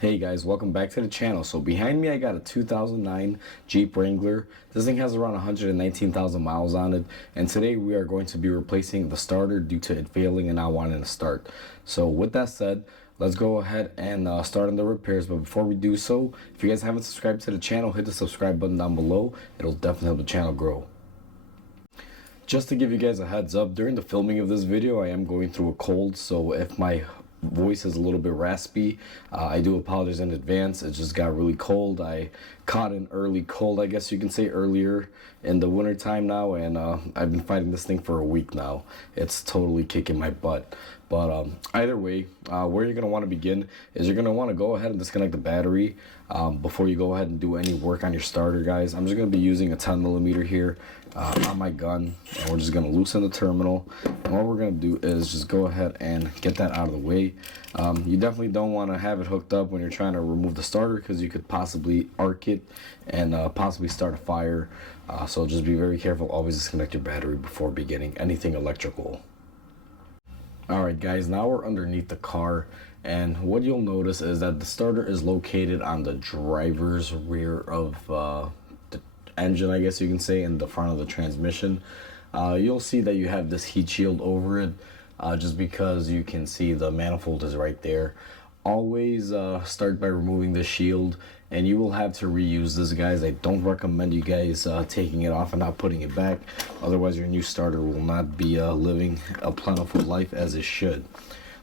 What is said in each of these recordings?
Hey guys, welcome back to the channel. So behind me I got a 2009 Jeep Wrangler. This thing has around 119,000 miles on it, and today we are going to be replacing the starter due to it failing and not wanting to start. So with that said, let's go ahead and start on the repairs. But before we do so, if you guys haven't subscribed to the channel, hit the subscribe button down below. It'll definitely help the channel grow. Just to give you guys a heads up, during the filming of this video I am going through a cold, so if my voice is a little bit raspy, I do apologize in advance. It just got really cold. I caught an early cold, I guess you can say, earlier in the winter time now, and I've been fighting this thing for a week now. It's totally kicking my butt. But either way, where you're going to want to begin is you're going to want to go ahead and disconnect the battery before you go ahead and do any work on your starter, guys. I'm just going to be using a 10mm here on my gun, and we're just going to loosen the terminal. And what we're going to do is just go ahead and get that out of the way. You definitely don't want to have it hooked up when you're trying to remove the starter, because you could possibly arc it and possibly start a fire. So just be very careful. Always disconnect your battery before beginning anything electrical. Alright guys, now we're underneath the car, and what you'll notice is that the starter is located on the driver's rear of the engine, I guess you can say, in the front of the transmission. You'll see that you have this heat shield over it, just because you can see the manifold is right there. Always start by removing the shield, and you will have to reuse this, guys. I don't recommend you guys taking it off and not putting it back. Otherwise your new starter will not be living a plentiful life as it should.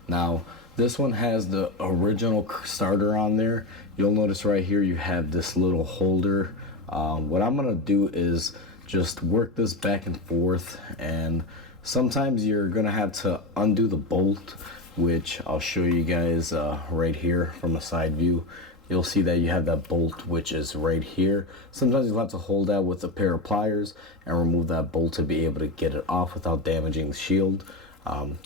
Now this one has the original starter on there. You'll notice right here you have this little holder. What I'm gonna do is just work this back and forth, and sometimes you're gonna have to undo the bolt, which I'll show you guys right here from a side view. You'll see that you have that bolt, which is right here. Sometimes you'll have to hold that with a pair of pliers and remove that bolt to be able to get it off without damaging the shield.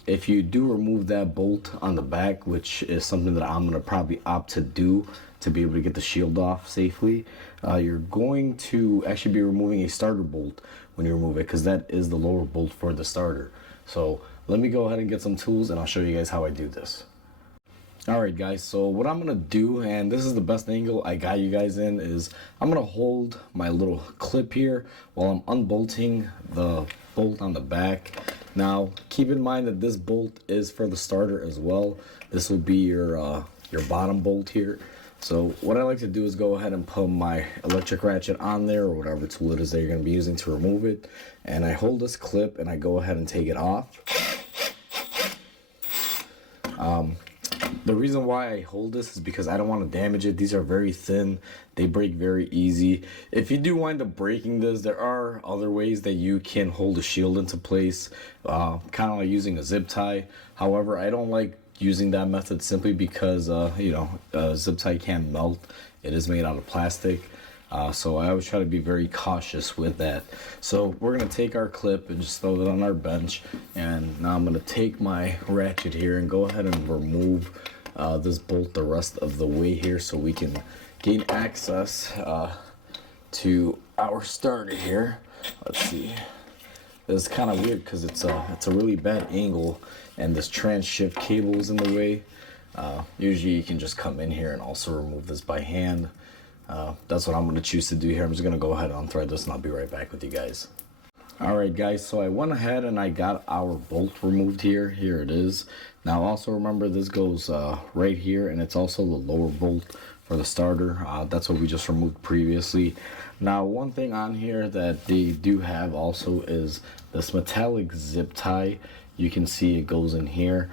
If you do remove that bolt on the back, which is something that I'm going to probably opt to do to be able to get the shield off safely, you're going to actually be removing a starter bolt when you remove it, because that is the lower bolt for the starter. So let me go ahead and get some tools and I'll show you guys how I do this. Alright guys, so what I'm gonna do, and this is the best angle I got you guys in, is I'm gonna hold my little clip here while I'm unbolting the bolt on the back. Now keep in mind that this bolt is for the starter as well. This will be your bottom bolt here. So what I like to do is go ahead and put my electric ratchet on there, or whatever tool it is that you're going to be using to remove it, and I hold this clip and I go ahead and take it off. The reason why I hold this is because I don't want to damage it. These are very thin. They break very easy. If you do wind up breaking this, there are other ways that you can hold the shield into place, kind of like using a zip tie. However, I don't like using that method simply because zip tie can melt. It is made out of plastic, so I always try to be very cautious with that. So we're gonna take our clip and just throw it on our bench, and now I'm gonna take my ratchet here and go ahead and remove this bolt the rest of the way here, so we can gain access to our starter here. Let's see. It's kind of weird because it's a really bad angle, and this trans shift cable is in the way. Usually you can just come in here and also remove this by hand. That's what I'm going to choose to do here. I'm just going to go ahead and unthread this, and I'll be right back with you guys. Alright guys, so I went ahead and I got our bolt removed here. Here it is. Now also remember, this goes right here, and it's also the lower bolt for the starter. That's what we just removed previously. Now one thing on here that they do have also is this metallic zip tie. You can see it goes in here.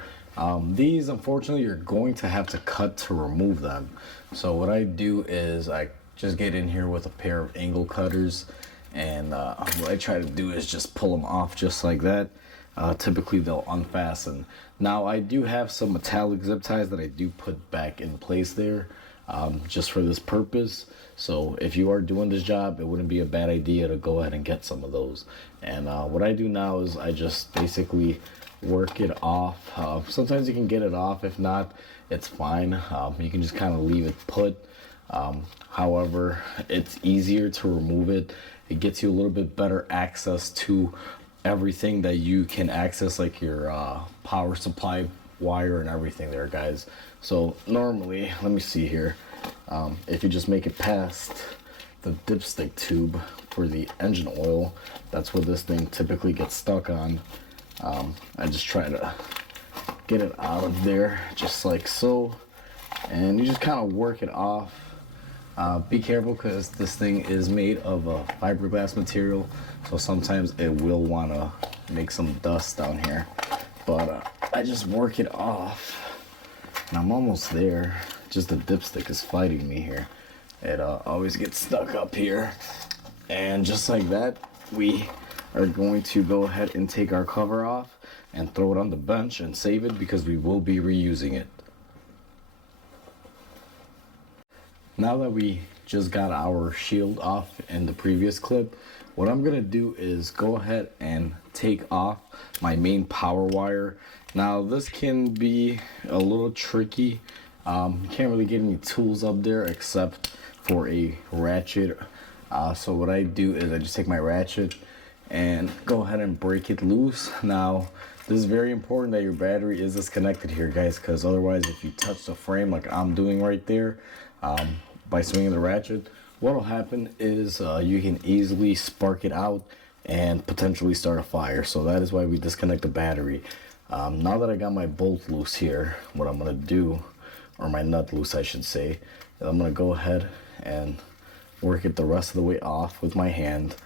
These, unfortunately, you're going to have to cut to remove them. So what I do is I just get in here with a pair of angle cutters, and what I try to do is just pull them off just like that. Typically they'll unfasten. Now I do have some metallic zip ties that I do put back in place there, just for this purpose. So if you are doing this job, it wouldn't be a bad idea to go ahead and get some of those. And what I do now is I just basically work it off. Sometimes you can get it off. If not, it's fine. You can just kind of leave it put. However, it's easier to remove it. It gets you a little bit better access to everything that you can access, like your power supply wire and everything there, guys. So normally, let me see here, if you just make it past the dipstick tube for the engine oil, that's where this thing typically gets stuck on. I just try to get it out of there just like so, and you just kind of work it off. Be careful because this thing is made of a fiberglass material, so sometimes it will want to make some dust down here, but I just work it off and I'm almost there. Just the dipstick is fighting me here. It always gets stuck up here, and just like that, we are going to go ahead and take our cover off and throw it on the bench and save it because we will be reusing it. Now that we just got our shield off in the previous clip, what I'm gonna do is go ahead and take off my main power wire. Now this can be a little tricky. You can't really get any tools up there except for a ratchet. So what I do is I just take my ratchet and go ahead and break it loose. Now this is very important that your battery is disconnected here, guys, because otherwise if you touch the frame like I'm doing right there, by swinging the ratchet, what will happen is you can easily spark it out and potentially start a fire. So that is why we disconnect the battery. Now that I got my bolt loose here, what I'm gonna do, or my nut loose I should say, is I'm gonna go ahead and work it the rest of the way off with my hand,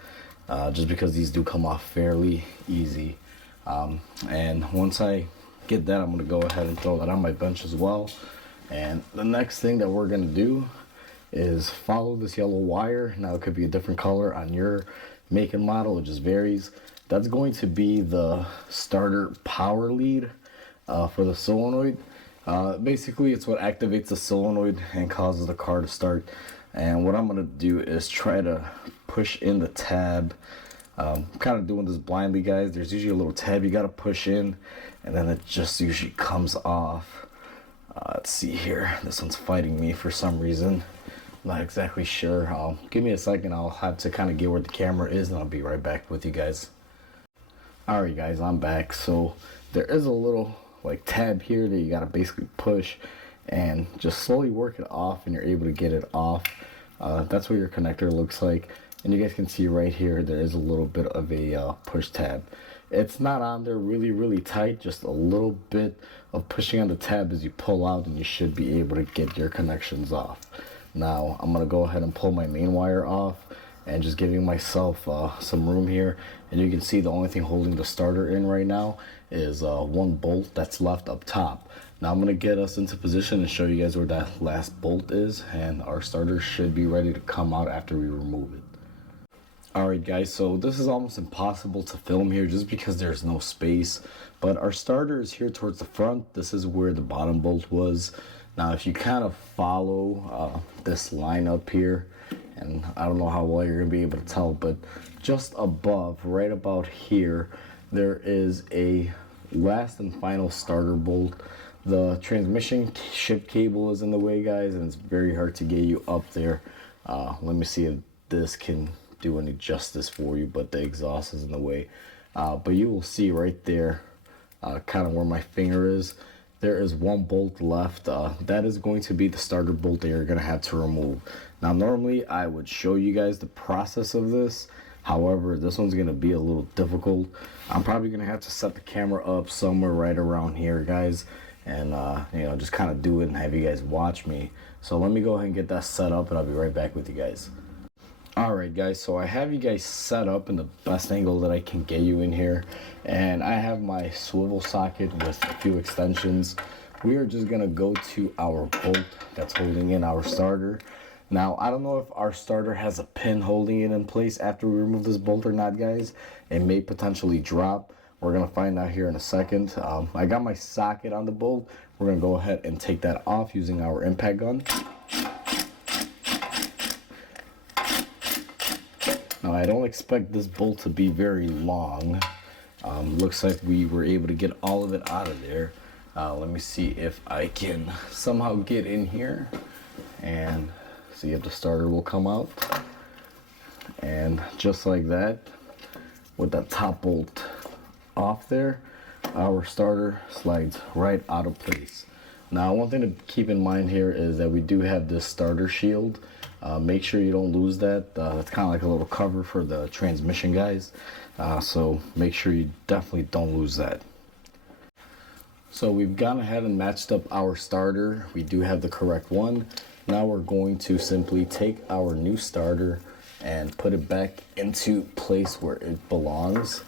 just because these do come off fairly easy. And once I get that, I'm gonna go ahead and throw that on my bench as well. And the next thing that we're gonna do is follow this yellow wire. Now it could be a different color on your make and model, it just varies. That's going to be the starter power lead for the solenoid. Basically it's what activates the solenoid and causes the car to start. And what I'm gonna do is try to push in the tab. Kind of doing this blindly, guys. There's usually a little tab you gotta push in, and then it just usually comes off. Let's see here, this one's fighting me for some reason. Not exactly sure. Give me a second, I'll have to kind of get where the camera is and I'll be right back with you guys. Alright guys, I'm back. So there is a little like tab here that you gotta basically push and just slowly work it off, and you're able to get it off. That's what your connector looks like, and you guys can see right here there is a little bit of a push tab. It's not on there really tight, just a little bit of pushing on the tab as you pull out, and you should be able to get your connections off. Now I'm gonna go ahead and pull my main wire off and just giving myself some room here, and you can see the only thing holding the starter in right now is one bolt that's left up top. Now I'm gonna get us into position and show you guys where that last bolt is, and our starter should be ready to come out after we remove it. Alright guys, so this is almost impossible to film here just because there's no space, but our starter is here towards the front. This is where the bottom bolt was. Now if you kind of follow this line up here, and I don't know how well you're gonna be able to tell, but just above, right about here, there is a last and final starter bolt. The transmission ship cable is in the way, guys, and it's very hard to get you up there. Let me see if this can do any justice for you, but the exhaust is in the way. But you will see right there, kind of where my finger is, there is one bolt left. That is going to be the starter bolt that you're gonna have to remove. Now normally I would show you guys the process of this, however this one's gonna be a little difficult. I'm probably gonna have to set the camera up somewhere right around here, guys, and you know, just kind of do it and have you guys watch me. So let me go ahead and get that set up and I'll be right back with you guys. Alright guys, so I have you guys set up in the best angle that I can get you in here, and I have my swivel socket with a few extensions. We are just gonna go to our bolt that's holding in our starter. Now I don't know if our starter has a pin holding it in place after we remove this bolt or not, guys. It may potentially drop. We're gonna find out here in a second. I got my socket on the bolt. We're gonna go ahead and take that off using our impact gun. Now I don't expect this bolt to be very long. Looks like we were able to get all of it out of there. Let me see if I can somehow get in here and see if the starter will come out. And just like that, with that top bolt off there, our starter slides right out of place. Now, one thing to keep in mind here is that we do have this starter shield. Make sure you don't lose that. It's kind of like a little cover for the transmission, guys. So make sure you definitely don't lose that. So we've gone ahead and matched up our starter. We do have the correct one. Now we're going to simply take our new starter and put it back into place where it belongs.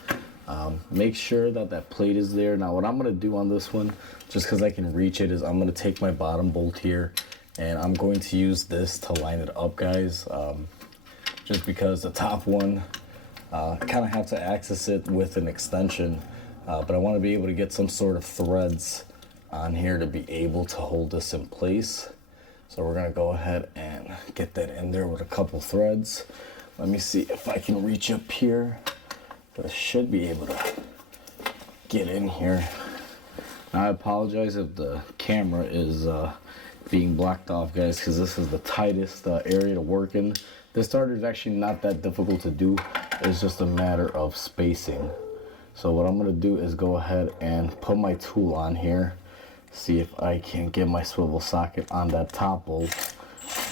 Make sure that that plate is there. Now what I'm going to do on this one, just because I can reach it, is I'm going to take my bottom bolt here and I'm going to use this to line it up, guys. Just because the top one, I kind of have to access it with an extension, but I want to be able to get some sort of threads on here to be able to hold this in place. So we're going to go ahead and get that in there with a couple threads. Let me see if I can reach up here. But I should be able to get in here. Now I apologize if the camera is being blocked off, guys, because this is the tightest area to work in. This starter is actually not that difficult to do. It's just a matter of spacing. So what I'm going to do is go ahead and put my tool on here. See if I can get my swivel socket on that top bolt.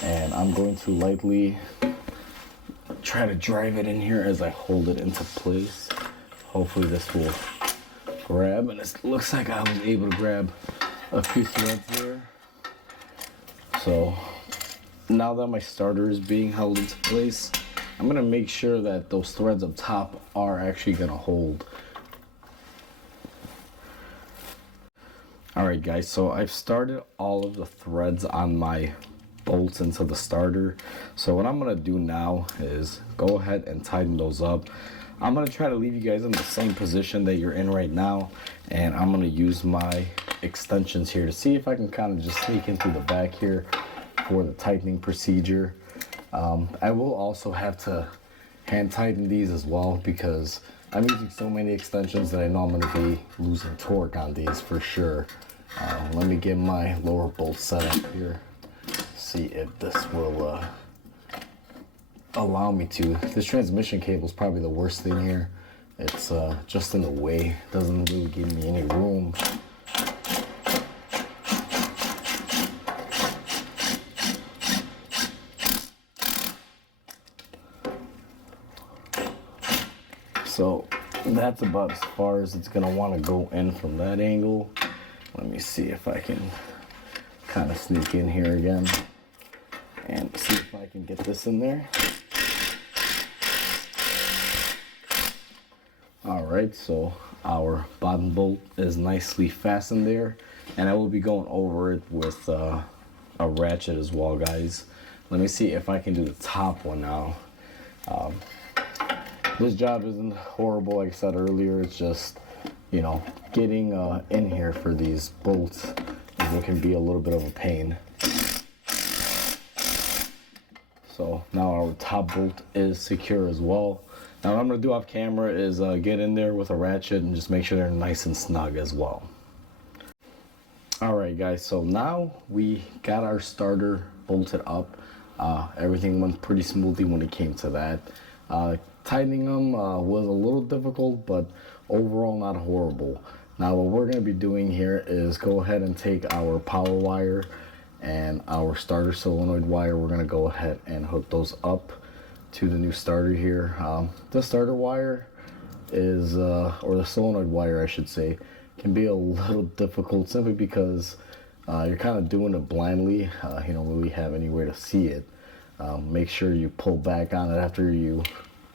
And I'm going to lightly try to drive it in here as I hold it into place. Hopefully this will grab, and it looks like I was able to grab a few threads there. So now that my starter is being held into place, I'm gonna make sure that those threads up top are actually gonna hold. All right, guys, so I've started all of the threads on my bolts into the starter. So what I'm gonna do now is go ahead and tighten those up. I'm gonna try to leave you guys in the same position that you're in right now, and I'm gonna use my extensions here to see if I can kind of just sneak in through the back here for the tightening procedure. I will also have to hand tighten these as well because I'm using so many extensions that I know I'm gonna be losing torque on these for sure. Let me get my lower bolt set up here. See if this will allow me to. This transmission cable is probably the worst thing here. It's just in the way. Doesn't really give me any room. So that's about as far as it's gonna want to go in from that angle. Let me see if I can kind of sneak in here again and see if I can get this in there. All right, so our bottom bolt is nicely fastened there, and I will be going over it with a ratchet as well, guys. Let me see if I can do the top one now. This job isn't horrible, like I said earlier. It's just, you know, getting in here for these bolts is what can be a little bit of a pain. So now our top bolt is secure as well. Now what I'm going to do off camera is get in there with a ratchet and just make sure they're nice and snug as well. Alright guys, so now we got our starter bolted up. Everything went pretty smoothly when it came to that. Tightening them was a little difficult, but overall not horrible. Now what we're going to be doing here is go ahead and take our power wire and our starter solenoid wire. We're going to go ahead and hook those up to the new starter here. The starter wire is, or the solenoid wire I should say, can be a little difficult simply because you're kind of doing it blindly. You don't really have anywhere to see it. Make sure you pull back on it after you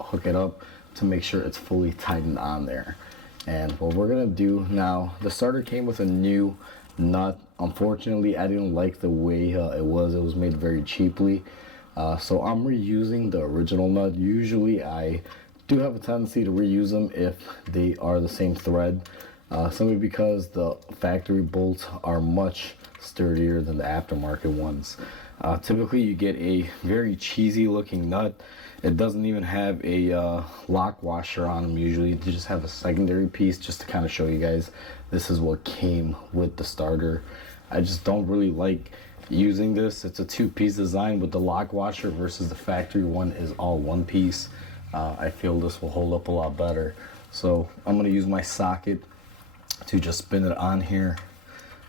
hook it up to make sure it's fully tightened on there. And what we're gonna do now, the starter came with a new nut. Unfortunately, I didn't like the way it was made very cheaply. So I'm reusing the original nut. Usually I do have a tendency to reuse them if they are the same thread, simply because the factory bolts are much sturdier than the aftermarket ones. Typically you get a very cheesy looking nut. It doesn't even have a lock washer on them usually. They just have a secondary piece just to kind of show you guys this is what came with the starter. I just don't really like using this. It's a two-piece design with the lock washer versus the factory one is all one piece. I feel this will hold up a lot better. So I'm going to use my socket to just spin it on here.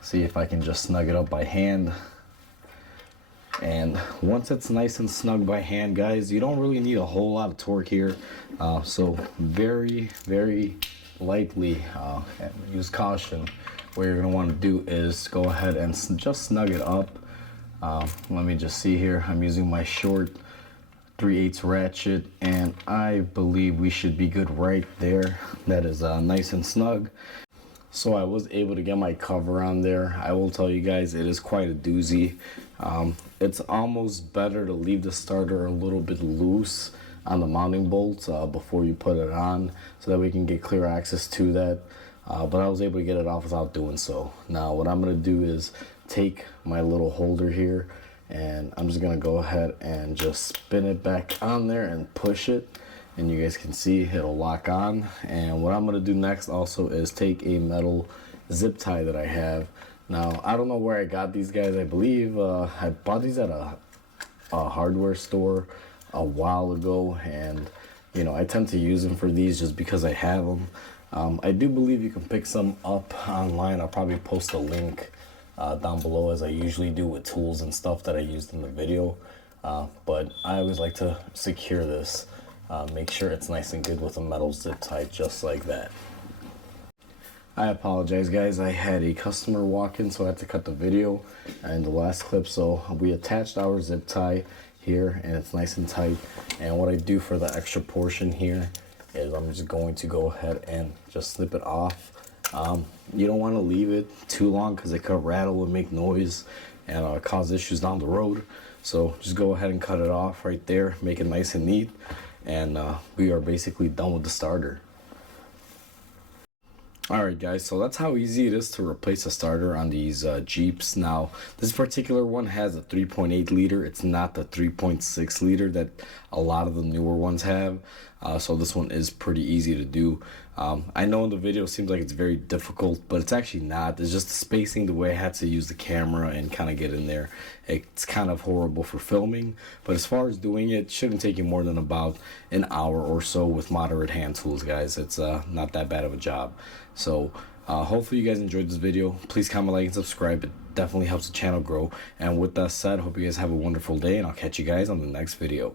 See if I can just snug it up by hand. And once it's nice and snug by hand, guys, you don't really need a whole lot of torque here. So very, very lightly, and use caution. What you're gonna want to do is go ahead and just snug it up. Let me just see here. I'm using my short 3/8 ratchet, and I believe we should be good right there. That is nice and snug. So I was able to get my cover on there. I will tell you guys, it is quite a doozy. It's almost better to leave the starter a little bit loose on the mounting bolts before you put it on, so that we can get clear access to that. But I was able to get it off without doing so. Now what I'm gonna do is take my little holder here, and I'm just gonna go ahead and just spin it back on there and push it, and you guys can see it'll lock on. And what I'm gonna do next also is take a metal zip tie that I have. Now I don't know where I got these guys. I believe I bought these at a hardware store a while ago, and you know, I tend to use them for these just because I have them. I do believe you can pick some up online. I'll probably post a link down below, as I usually do with tools and stuff that I used in the video. But I always like to secure this, make sure it's nice and good with a metal zip tie, just like that. I apologize, guys, I had a customer walk in, so I had to cut the video in the last clip. So we attached our zip tie here, and it's nice and tight. And what I do for the extra portion here is I'm just going to go ahead and just slip it off. You don't want to leave it too long, because it could rattle and make noise and cause issues down the road. So just go ahead and cut it off right there, make it nice and neat, and we are basically done with the starter. Alright guys, so that's how easy it is to replace a starter on these Jeeps. Now, this particular one has a 3.8 liter. It's not the 3.6 liter that a lot of the newer ones have. So this one is pretty easy to do. I know in the video it seems like it's very difficult, but it's actually not. It's just the spacing, the way I had to use the camera and kind of get in there. It's kind of horrible for filming, but as far as doing it, it shouldn't take you more than about an hour or so with moderate hand tools, guys. It's not that bad of a job. So hopefully you guys enjoyed this video. Please comment, like, and subscribe. It definitely helps the channel grow. And with that said, hope you guys have a wonderful day, and I'll catch you guys on the next video.